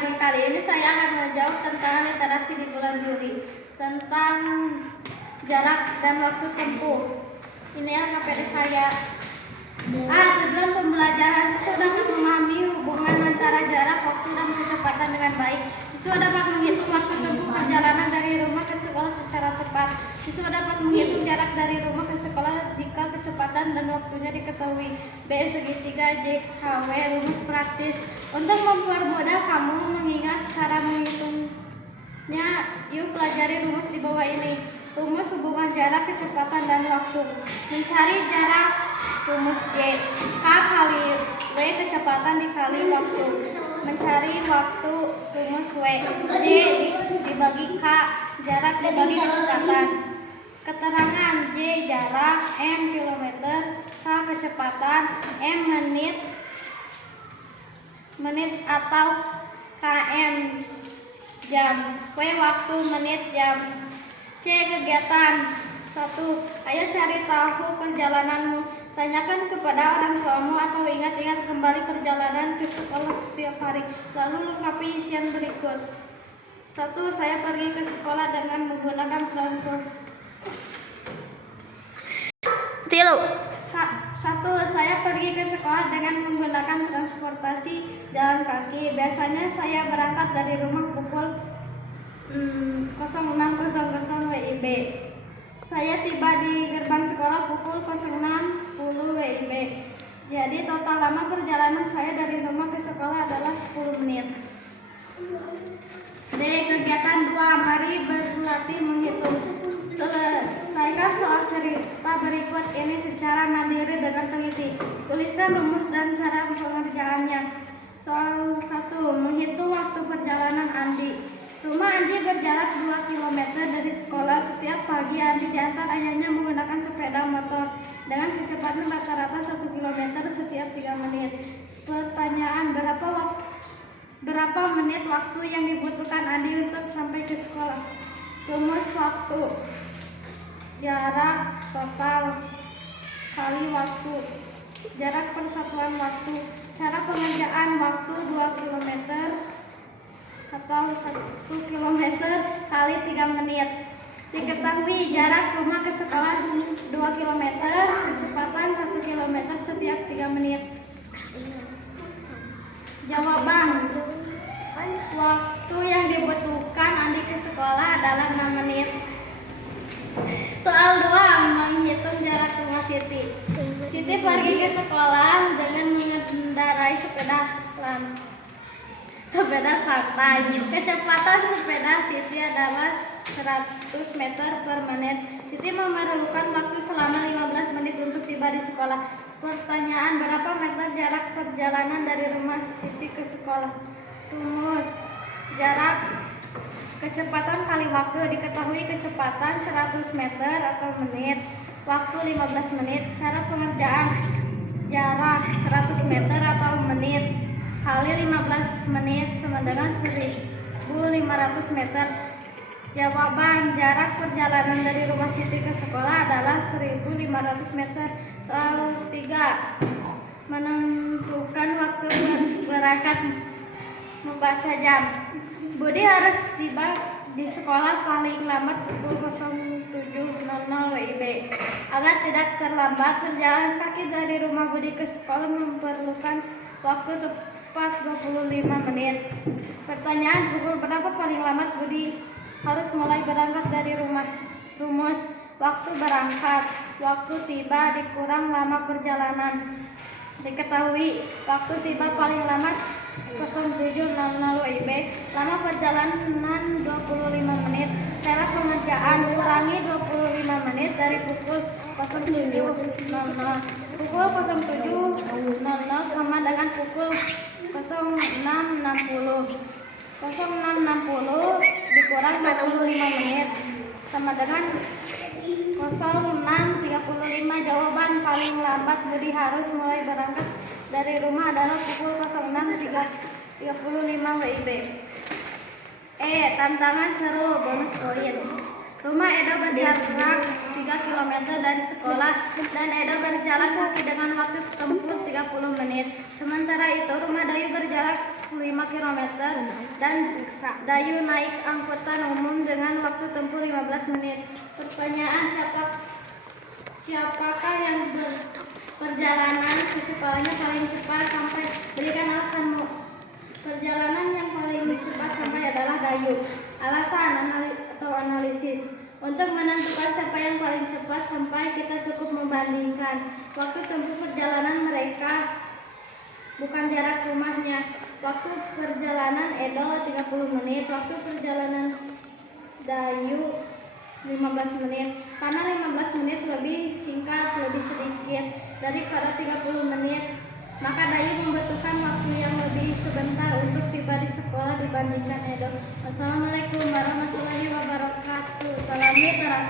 hari. Kali ini saya akan menjawab tentang literasi di bulan Juli, tentang jarak dan waktu tempuh. Ini LKPD saya. Tujuan pembelajaran siswa dapat memahami hubungan antara jarak, waktu, dan kecepatan dengan baik. Siswa dapat menghitung waktu tempuh perjalanan dari rumah ke sekolah secara tepat. Siswa dapat menghitung jarak dari rumah ke sekolah jika kecepatan dan waktunya diketahui. B. Segitiga JHW rumus praktis. Untuk mempermudah kamu mengingat cara menghitungnya, yuk pelajari rumus di bawah ini. Rumus hubungan jarak, kecepatan, dan waktu. Mencari jarak, rumus J. K kali W kecepatan dikali waktu. Mencari waktu, rumus W. J dibagi K jarak dibagi kecepatan. Keterangan J jarak, M kilometer, K kecepatan, M menit atau km jam, W waktu menit jam. C kegiatan 1. Ayo cari tahu perjalananmu. Tanyakan kepada orang tuamu atau ingat-ingat kembali perjalanan ke sekolah setiap hari. Lalu lengkapi isian berikut. 1. Saya pergi ke sekolah dengan menggunakan transportasi. 1. Saya pergi ke sekolah dengan menggunakan transportasi jalan kaki. Biasanya saya berangkat dari rumah pukul 06.00 WIB. Saya tiba di gerbang sekolah pukul 06.10 WIB. Jadi total lama perjalanan saya dari rumah ke sekolah adalah 10 menit. D. Kegiatan 2. Mari berlatih menghitung. Selesaikan soal cerita berikut ini secara mandiri dengan teliti. Tuliskan rumus dan cara pengerjaannya. Soal 1. Menghitung waktu perjalanan Andi. Rumah Andi berjarak 2 km dari sekolah. Setiap pagi Andi diantar ayahnya menggunakan sepeda motor dengan kecepatan rata-rata 1 km setiap 3 menit. Pertanyaan, berapa menit waktu yang dibutuhkan Andi untuk sampai ke sekolah? Rumus waktu. Jarak total kali waktu. Jarak persatuan waktu. Cara pengerjaan waktu 2 km atau 1 km kali 3 menit. Diketahui jarak rumah ke sekolah 2 km, kecepatan 1 km setiap 3 menit. Jawaban. Waktu yang dibutuhkan Andi ke sekolah adalah 6 menit. Soal 2. Menghitung jarak rumah Siti. Siti pergi ke sekolah dengan mengendarai sepeda santai. Kecepatan sepeda Siti adalah 100 meter per menit. Siti memerlukan waktu selama 15 menit untuk tiba di sekolah. Pertanyaan, berapa meter jarak perjalanan dari rumah Siti ke sekolah? Rumus. Jarak kecepatan kali waktu. Diketahui kecepatan 100 meter atau menit, waktu 15 menit. Cara pengerjaan, jarak 100 meter atau menit kali 15 menit sama dengan 1.500 meter. Jawaban, jarak perjalanan dari rumah Siti ke sekolah adalah 1.500 meter. Soal 3. Menentukan waktu berangkat membaca jam. Budi harus tiba di sekolah paling lambat pukul 07.00 WIB. Agar tidak terlambat, berjalan kaki dari rumah Budi ke sekolah memerlukan waktu tepat 25 menit. Pertanyaan, pukul berapa paling lambat Budi harus mulai berangkat dari rumah? Rumus. Waktu berangkat, waktu tiba dikurang lama perjalanan. Diketahui waktu tiba paling lambat 07.00 WIB. Lama perjalanan 25 menit. Cara pengerjaan, kurangi 25 menit dari pukul 07.00. Pukul 07.00 sama dengan pukul 06.60. 06.60 dikurang 25 menit sama dengan 06.35. Jawaban, paling lambat Budi harus mulai berangkat dari rumah adalah pukul 06.35 WIB. Tantangan seru, bonus poin. Rumah Edo berjarak 3 km dari sekolah dan Edo berjalan kaki dengan waktu tempuh 30 menit. Sementara itu rumah Doyu berjarak km dan Dayu naik angkutan umum dengan waktu tempuh 15 menit. Pertanyaan, siapakah yang perjalanan ke sekolahnya paling cepat sampai? Berikan alasanmu. Perjalanan yang paling cepat sampai adalah Dayu. Alasan atau analisis. Untuk menentukan siapa yang paling cepat sampai, kita cukup membandingkan waktu tempuh perjalanan mereka, bukan jarak rumahnya. Waktu perjalanan Edo 30 menit, waktu perjalanan Dayu 15 menit. Karena 15 menit lebih singkat, lebih sedikit daripada 30 menit, maka Dayu membutuhkan waktu yang lebih sebentar untuk tiba di sekolah dibandingkan Edo. Wassalamualaikum warahmatullahi wabarakatuh. Salam literasi.